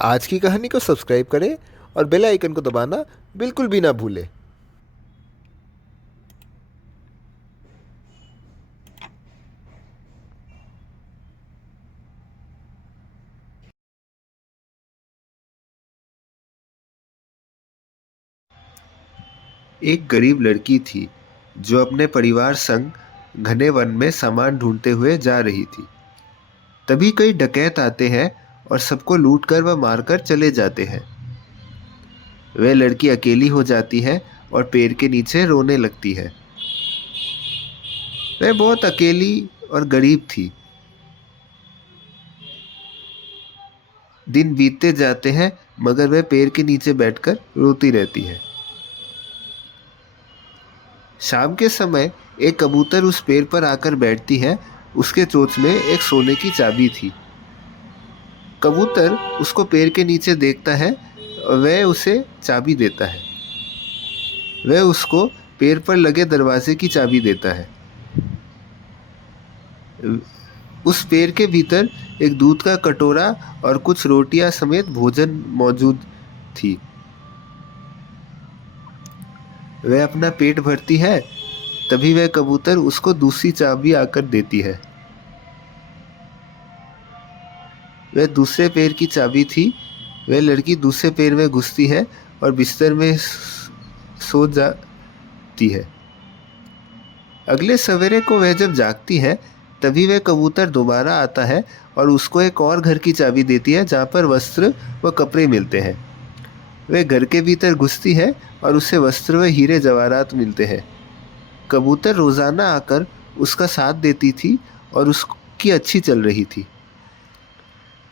आज की कहानी को सब्सक्राइब करें और बेल आइकन को दबाना बिल्कुल भी ना भूलें। एक गरीब लड़की थी जो अपने परिवार संग घने वन में सामान ढूंढते हुए जा रही थी। तभी कई डकैत आते हैं और सबको लूटकर व मारकर चले जाते हैं। वह लड़की अकेली हो जाती है और पेड़ के नीचे रोने लगती है। वह बहुत अकेली और गरीब थी। दिन बीतते जाते हैं मगर वह पेड़ के नीचे बैठकर रोती रहती है। शाम के समय एक कबूतर उस पेड़ पर आकर बैठती है। उसके चोंच में एक सोने की चाबी थी। कबूतर उसको पेड़ के नीचे देखता है और वह उसे चाबी देता है। वह उसको पेड़ पर लगे दरवाजे की चाबी देता है। उस पेड़ के भीतर एक दूध का कटोरा और कुछ रोटियां समेत भोजन मौजूद थी। वह अपना पेट भरती है। तभी वह कबूतर उसको दूसरी चाबी आकर देती है। वह दूसरे पैर की चाबी थी। वह लड़की दूसरे पैर में घुसती है और बिस्तर में सो जाती है। अगले सवेरे को वह जब जागती है तभी वह कबूतर दोबारा आता है और उसको एक और घर की चाबी देती है जहाँ पर वस्त्र व कपड़े मिलते हैं। वह घर के भीतर घुसती है और उसे वस्त्र व हीरे जवाहरात मिलते हैं। कबूतर रोज़ाना आकर उसका साथ देती थी और उसकी अच्छी चल रही थी।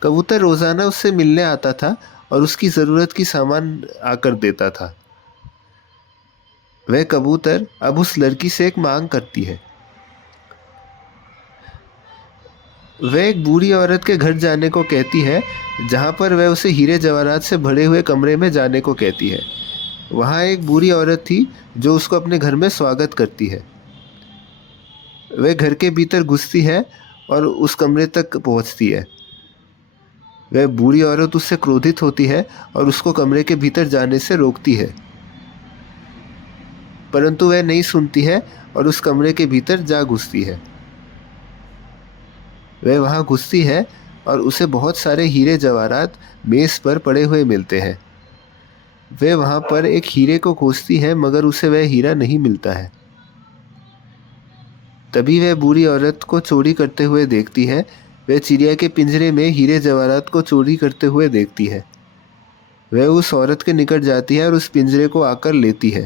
कबूतर रोज़ाना उससे मिलने आता था और उसकी ज़रूरत की सामान आकर देता था। वह कबूतर अब उस लड़की से एक मांग करती है। वह एक बूढ़ी औरत के घर जाने को कहती है जहाँ पर वह उसे हीरे जवाहरात से भरे हुए कमरे में जाने को कहती है। वहाँ एक बूढ़ी औरत थी जो उसको अपने घर में स्वागत करती है। वह घर के भीतर घुसती है और उस कमरे तक पहुँचती है। वह बूढ़ी औरत उससे क्रोधित होती है और उसको कमरे के भीतर जाने से रोकती है, परंतु वह नहीं सुनती है और उस कमरे के भीतर जा घुसती है। वह वहाँ घुसती है और उसे बहुत सारे हीरे जवाहरात मेज़ पर पड़े हुए मिलते हैं। वह वहाँ पर एक हीरे को खोजती है मगर उसे वह हीरा नहीं मिलता है। तभी वह बूढ़ी औरत को चोरी करते हुए देखती है। वह चिड़िया के पिंजरे में हीरे जवाहरात को चोरी करते हुए देखती है। वह उस औरत के निकट जाती है और उस पिंजरे को आकर लेती है।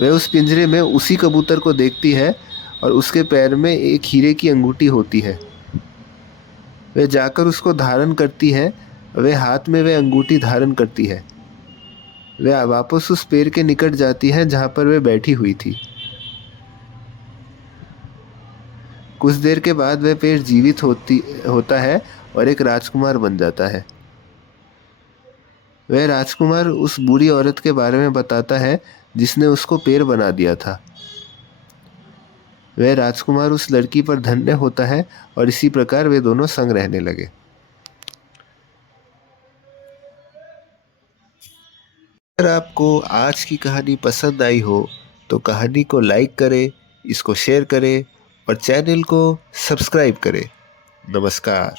वह उस पिंजरे में उसी कबूतर को देखती है और उसके पैर में एक हीरे की अंगूठी होती है। वह जाकर उसको धारण करती है। वह हाथ में वह अंगूठी धारण करती है। वह वापस उस पेड़ के निकट जाती है जहाँ पर वह बैठी हुई थी। कुछ देर के बाद वह पेड़ जीवित होता है और एक राजकुमार बन जाता है। वह राजकुमार उस बूढ़ी औरत के बारे में बताता है जिसने उसको पेड़ बना दिया था। वह राजकुमार उस लड़की पर धन्य होता है और इसी प्रकार वे दोनों संग रहने लगे। अगर आपको आज की कहानी पसंद आई हो तो कहानी को लाइक करें, इसको शेयर करें और चैनल को सब्सक्राइब करें। नमस्कार।